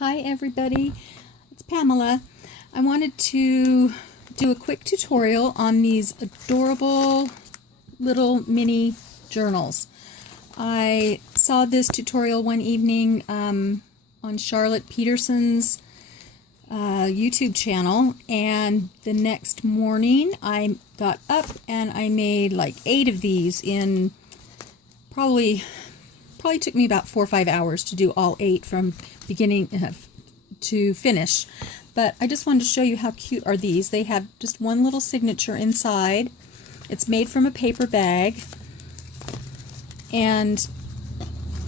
Hi everybody, it's Pamela. I wanted to do a quick tutorial on these adorable little mini journals. I saw this tutorial one evening on Charlotte Peterson's YouTube channel, and the next morning I got up and I made like 8 of these in probably took me about 4 or 5 hours to do all 8 from beginning to finish. But I just wanted to show you how cute are these. They have just one little signature inside. It's made from a paper bag, and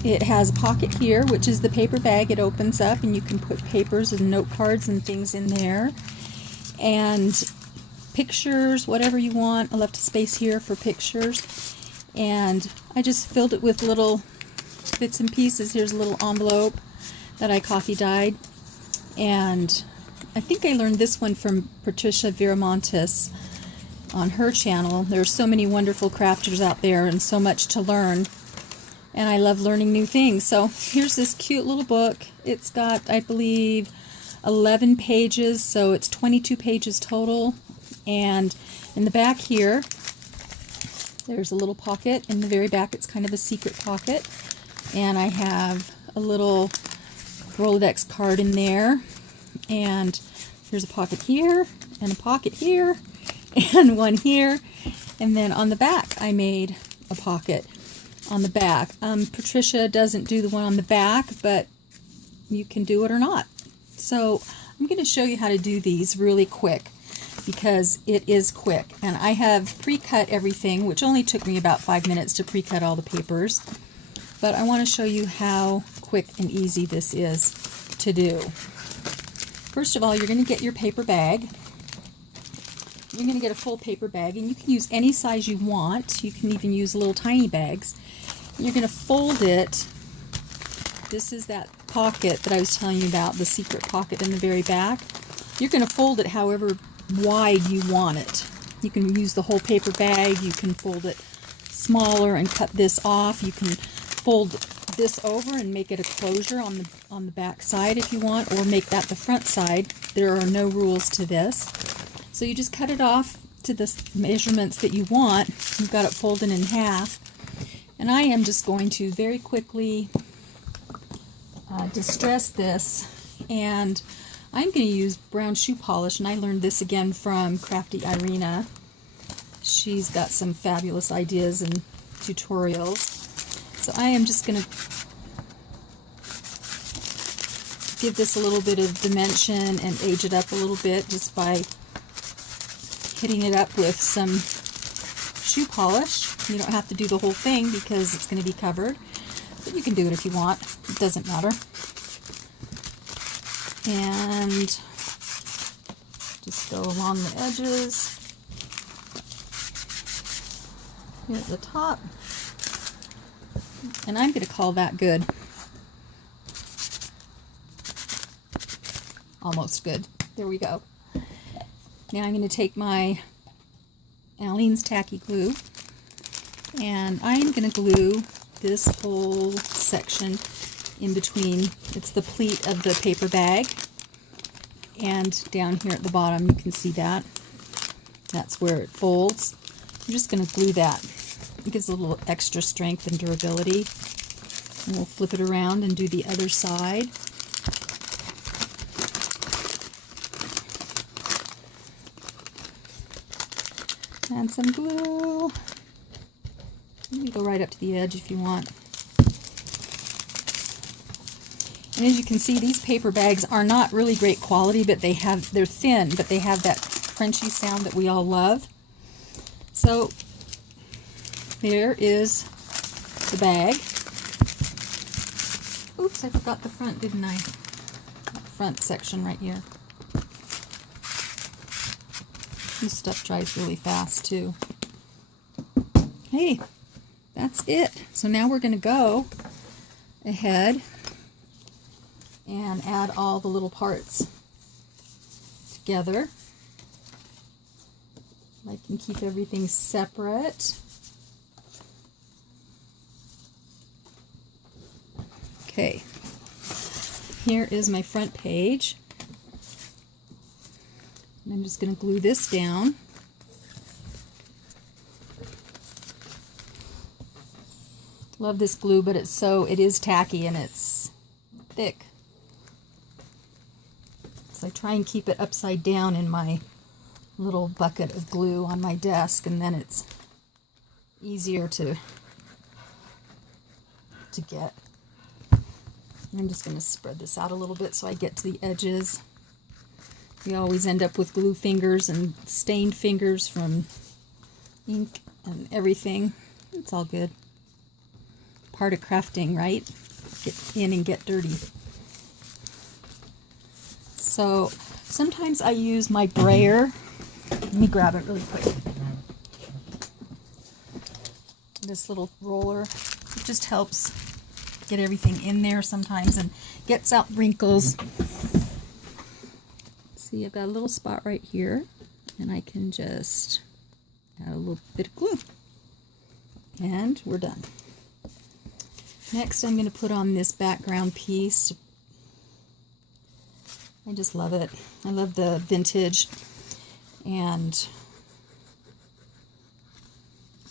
it has a pocket here, which is the paper bag. It opens up and you can put papers and note cards and things in there, and pictures, whatever you want. I left a space here for pictures, and I just filled it with little bits and pieces. Here's a little envelope that I coffee dyed, and I think I learned this one from Patricia Viramontes on her channel. There's so many wonderful crafters out there and so much to learn, and I love learning new things. So here's this cute little book. It's got, I believe, 11 pages, so it's 22 pages total. And in the back here, there's a little pocket. In the very back, it's kind of a secret pocket. And I have a little Rolodex card in there. And there's a pocket here, and a pocket here, and one here. And then on the back, I made a pocket on the back. Patricia doesn't do the one on the back, but you can do it or not. So I'm going to show you how to do these really quick, because it is quick. And I have pre-cut everything, which only took me about 5 minutes to pre-cut all the papers. But I want to show you how quick and easy this is to do. First of all, you're going to get your paper bag. You're going to get a full paper bag, and you can use any size you want. You can even use little tiny bags. You're going to fold it. This is that pocket that I was telling you about, the secret pocket in the very back. You're going to fold it however wide you want it. You can use the whole paper bag. You can fold it smaller and cut this off. You can fold this over and make it a closure on the back side if you want, or make that the front side. There are no rules to this. So you just cut it off to the measurements that you want. You've got it folded in half. And I am just going to very quickly distress this, and I'm going to use brown shoe polish, and I learned this again from Crafty Irina. She's got some fabulous ideas and tutorials. So I am just going to give this a little bit of dimension and age it up a little bit just by hitting it up with some shoe polish. You don't have to do the whole thing because it's going to be covered, but you can do it if you want. It doesn't matter. And just go along the edges here at the top. And I'm going to call that good. Almost good. There we go. Now I'm going to take my Aleene's Tacky Glue, and I'm going to glue this whole section in between. It's the pleat of the paper bag, and down here at the bottom you can see that. That's where it folds. I'm just going to glue that. It gives a little extra strength and durability. And we'll flip it around and do the other side. And some glue. You can go right up to the edge if you want. And as you can see, these paper bags are not really great quality, but they're thin, but they have that crunchy sound that we all love. So there is the bag. Oops, I forgot the front, didn't I? That front section right here. This stuff dries really fast too. Hey, that's it. So now we're going to go ahead and add all the little parts together. I can keep everything separate. Okay, here is my front page. And I'm just going to glue this down. Love this glue, but it is tacky and it's thick. So I try and keep it upside down in my little bucket of glue on my desk, and then it's easier to get. I'm just going to spread this out a little bit so I get to the edges. We always end up with glue fingers and stained fingers from ink and everything. It's all good. Part of crafting, right? Get in and get dirty. So sometimes I use my brayer. Let me grab it really quick. This little roller. It just helps get everything in there sometimes and gets out wrinkles. See, I've got a little spot right here, and I can just add a little bit of glue. And we're done. Next, I'm going to put on this background piece. I just love it. I love the vintage, and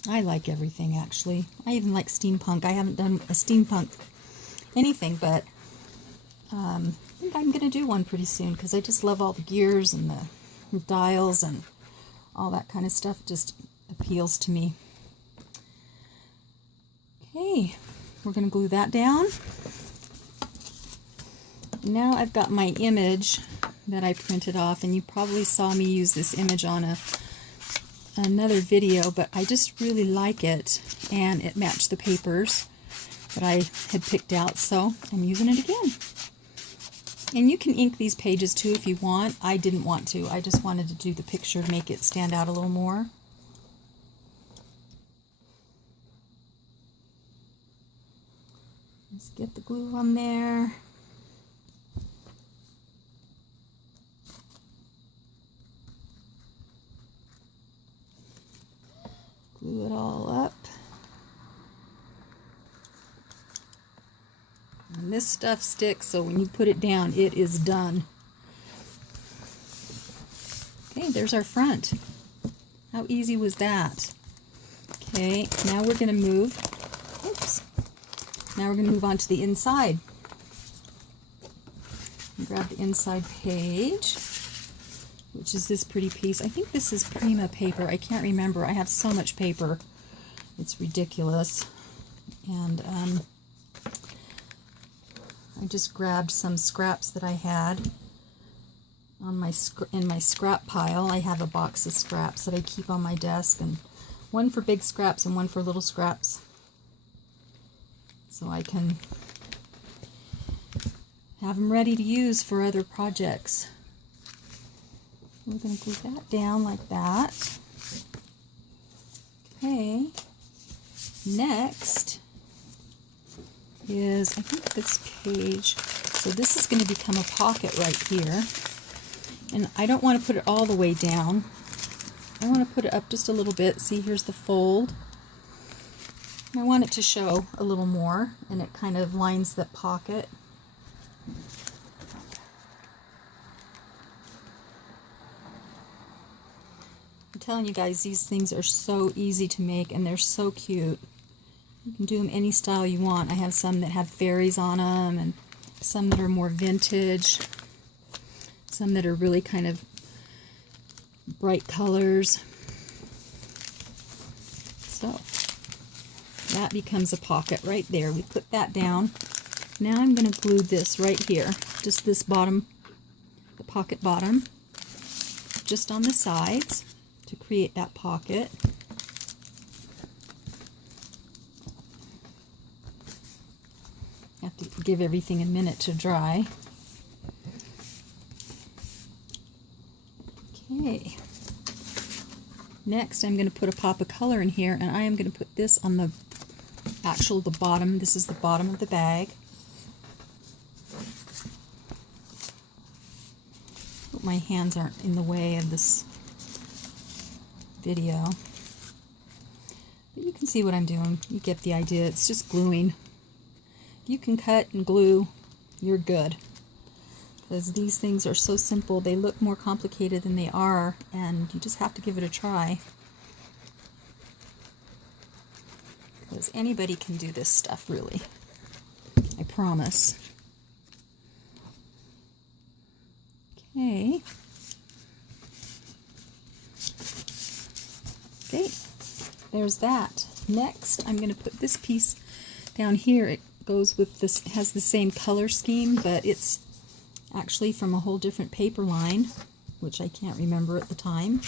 I like everything, actually. I even like steampunk. I haven't done a steampunk anything, but I think I'm going to do one pretty soon because I just love all the gears and the dials and all that kind of stuff. It just appeals to me. Okay, we're going to glue that down. Now I've got my image that I printed off, and you probably saw me use this image on another video, but I just really like it, and it matched the papers that I had picked out, so I'm using it again. And you can ink these pages too if you want. I didn't want to. I just wanted to do the picture to make it stand out a little more. Let's get the glue on there. Glue it all up. And this stuff sticks, so when you put it down, it is done. Okay, there's our front. How easy was that? Okay, now we're going to move. Oops. Now we're going to move on to the inside. Grab the inside page, which is this pretty piece. I think this is Prima paper. I can't remember. I have so much paper. It's ridiculous. And I just grabbed some scraps that I had on in my scrap pile. I have a box of scraps that I keep on my desk, and one for big scraps and one for little scraps. So I can have them ready to use for other projects. We're going to glue that down like that. Okay. Next is, I think this page, so this is going to become a pocket right here. And I don't want to put it all the way down. I want to put it up just a little bit. See, here's the fold. I want it to show a little more, and it kind of lines that pocket. I'm telling you guys, these things are so easy to make, and they're so cute. You can do them any style you want. I have some that have fairies on them, and some that are more vintage, some that are really kind of bright colors. So that becomes a pocket right there. We put that down. Now I'm going to glue this right here, just this bottom, the pocket bottom, just on the sides to create that pocket. Have to give everything a minute to dry. Okay. Next, I'm going to put a pop of color in here, and I am going to put this on the bottom. This is the bottom of the bag. Hope my hands aren't in the way of this video. But you can see what I'm doing. You get the idea. It's just gluing. If you can cut and glue, you're good. because these things are so simple. They look more complicated than they are, and you just have to give it a try. Because anybody can do this stuff, really. I promise. Okay. Okay, there's that. Next, I'm going to put this piece down here. It goes with this, has the same color scheme, but it's actually from a whole different paper line, which I can't remember at the time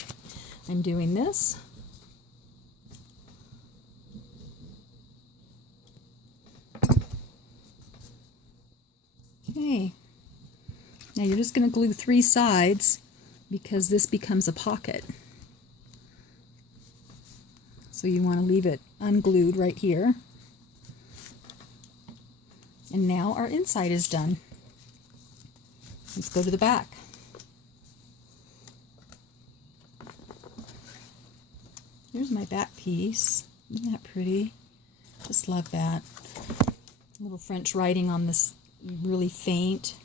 I'm doing this. Okay, now you're just going to glue 3 sides because this becomes a pocket. So you want to leave it unglued right here. And now our inside is done. Let's go to the back. Here's my back piece. Isn't that pretty? Just love that. Little French writing on this, really faint.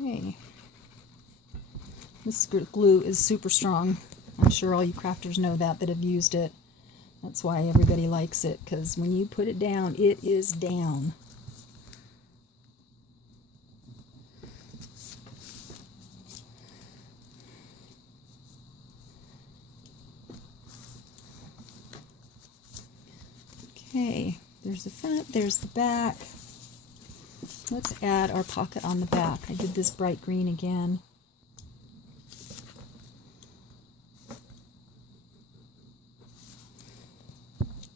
Okay. This glue is super strong. I'm sure all you crafters know that have used it. That's why everybody likes it, because when you put it down, it is down. Okay, there's the front, there's the back. Let's add our pocket on the back. I did this bright green again.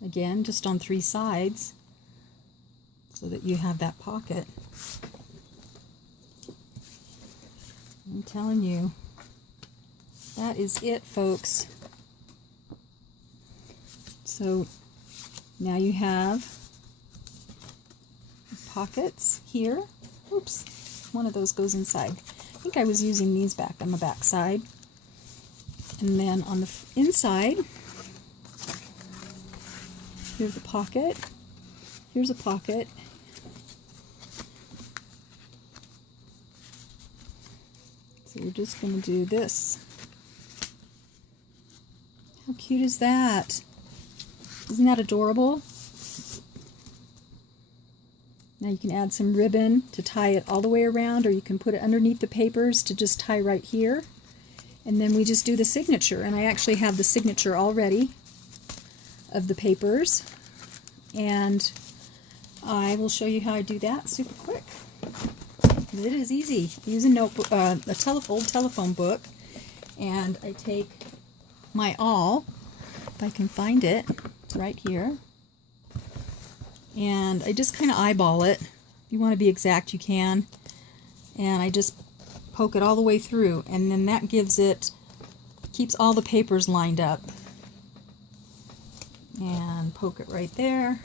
Again, just on 3 sides so that you have that pocket. I'm telling you, that is it, folks. So now you have pockets here. Oops, one of those goes inside. I think I was using these back on the back side. And then on the inside, here's a pocket. Here's a pocket. So we're just going to do this. How cute is that? Isn't that adorable? Now you can add some ribbon to tie it all the way around, or you can put it underneath the papers to just tie right here. And then we just do the signature. And I actually have the signature already of the papers. And I will show you how I do that super quick. It is easy. I use a notebook, old telephone book, and I take my awl, if I can find it, it's right here. And I just kind of eyeball it. If you want to be exact, you can. And I just poke it all the way through, and then that gives it, keeps all the papers lined up. And poke it right there.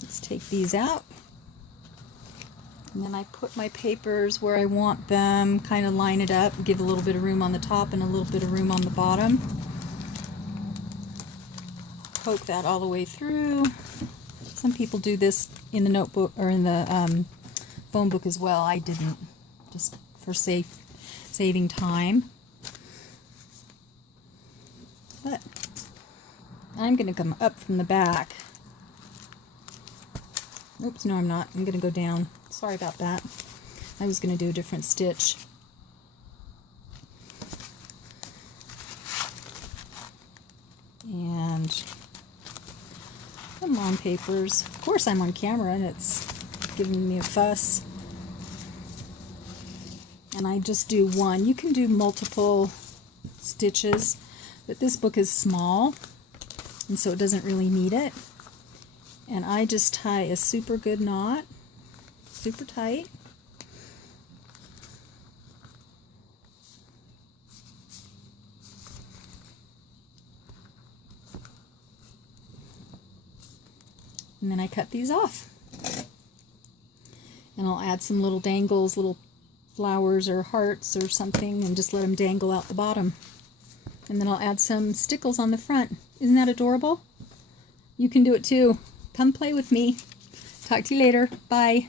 Let's take these out. And then I put my papers where I want them, kind of line it up, give a little bit of room on the top and a little bit of room on the bottom. Poke that all the way through. Some people do this in the notebook or in the phone book as well. I didn't, just for saving time. But I'm going to come up from the back. Oops, no I'm not. I'm going to go down. Sorry about that. I was going to do a different stitch. And come on, papers. Of course I'm on camera and it's giving me a fuss. And I just do one. You can do multiple stitches, but this book is small and so it doesn't really need it. And I just tie a super good knot, super tight. And then I cut these off. And I'll add some little dangles, little flowers or hearts or something, and just let them dangle out the bottom. And then I'll add some stickles on the front. Isn't that adorable? You can do it too. Come play with me. Talk to you later. Bye.